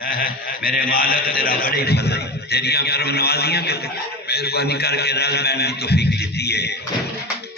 میرے مالک تیرا بڑی فضل تیریاں کرم نوازیاں کہ مہربانی کر کے رل بین کی توفیق دیتی ہے۔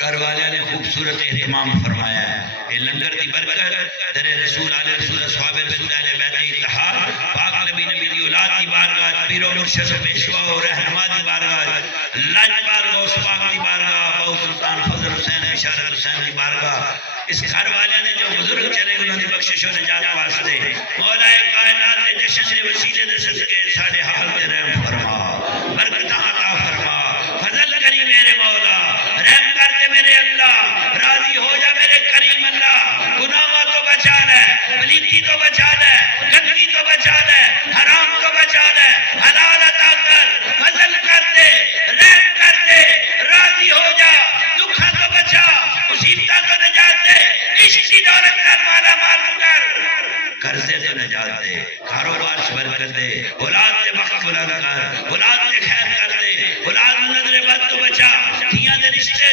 گھر والے نے خوبصورت اہتمام فرمایا ہے۔ یہ لنگر کی برکت تیرے رسول علیہ رسول صحاب رسول علیہ بیت اتحاد پاک نبی نبی دی اولاد کی بارگاہ پیرو مرشد پیشوا اور رہنما دی بارگاہ لاجپال غوث پاک دی بارگاہ بہو سلطان فضل حسین بشارت حسین دی بارگاہ اس گھر والے نے جو بزرگ چلے انہوں نے بخشش و نجات واسطے مولا کائنات کے جشن کے وسیلے دے صدقے ساڑھے حال کے رحم فرما برکتہ عطا فرما فضل کری میرے مولا رحم کر دے میرے اللہ راضی ہو جا میرے کریم اللہ گناہوں تو بچا لے پلیتی تو بچا لے گندگی تو بچا لے حرام تو بچا لے حلال عطا کر فضل کر دے رحم کر دے راضی ہو جا دکھا تو بچا مصیبتہ تو نجات دے عشق کی دولت کر مالا مال کر قرضے تو نجات دے کاروبار سے برکت دے اولاد سے وقت بلند کر اولاد سے خیر کر دے اولاد نظر بد تو بچا دھیاں دے رشتے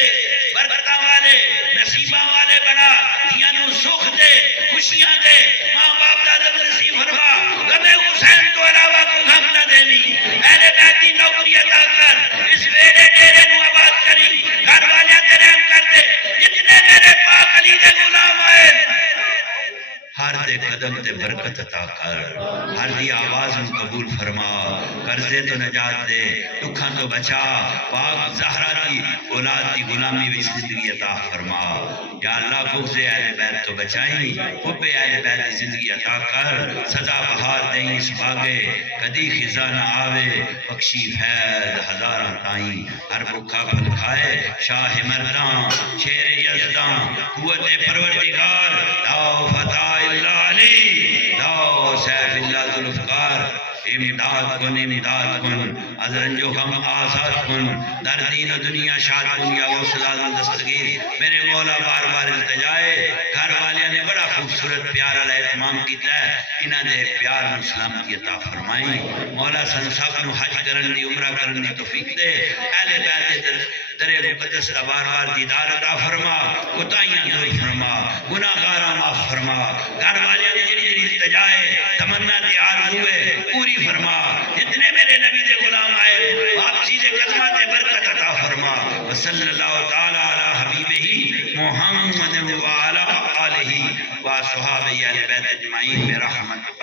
برکتہ والے نصیبہ والے بنا دھیاں نو سکھ دے خوشیاں دے ماں باپ دادت نصیب فرما غم حسین تو علاوہ کو غم نہ دینی اہل بیت کی نوکری عطا کر اس ویڑے ڈیرے نو آباد کری گھر والے دے رحم کر دے جتنے میرے پاک علی دے غلام آئے ہر دے قدم تے برکت عطا کر ہر دی آواز میں قبول فرما قرضے تو نجات دے دکھاں تو بچا پاک زہرا کی اولاد دی غلامی وچ زندگی عطا فرما یا اللہ بغض اہل بیت تو بچائیں حب اہل بیت دی زندگی عطا کر سدا بہار دیں اس باغے کدی خزاں نہ آوے بخشی فیض ہزاراں تائیں ہر بھوکا پھل کھائے شاہ مرداں شیر یزداں قوت پروردگار داؤ فتح اللہ علی داؤ سیف اللہ ذوالفقار امداد کن از رنج و غم آزاد کن در دین و دنیا شاد کن یا غوث اعظم دستگیر میرے مولا بار بار التجائے گھر والے نے بڑا خوبصورت پیار علیہ اہتمام کیتا ہے انہاں دے پیار میں سلامتی عطا فرمائی مولا سن سب نو حج کرن دی عمرہ کرن دی توفیق دے اہل بیت درے مقدس کا بار بار دیدار عطا فرما کوتاہیاں دور فرما گناہگاراں معاف فرما گھر والے نے جڑی التجائے تمنا تے آرزوئے پوری فرما جتنے میرے نبی دے غلام آئے واپسی دے قدمہ تے برکت عطا فرما وصلی اللہ تعالی علی حبیبہ محمد وعلی آلہ وصحابہ اہل بیت اجمعین برحمتک